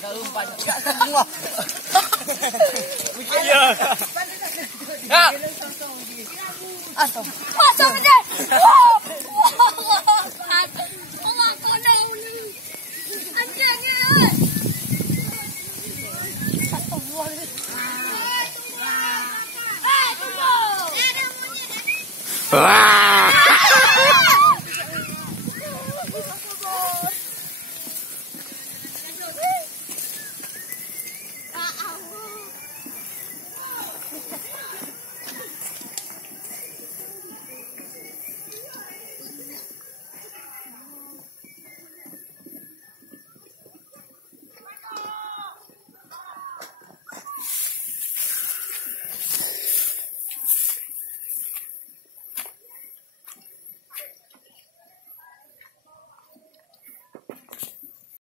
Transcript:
Keempat. Semua. Ya. Ya. Asam. Asam je. Wow. Orang kena ni. Anjingnya. Wah.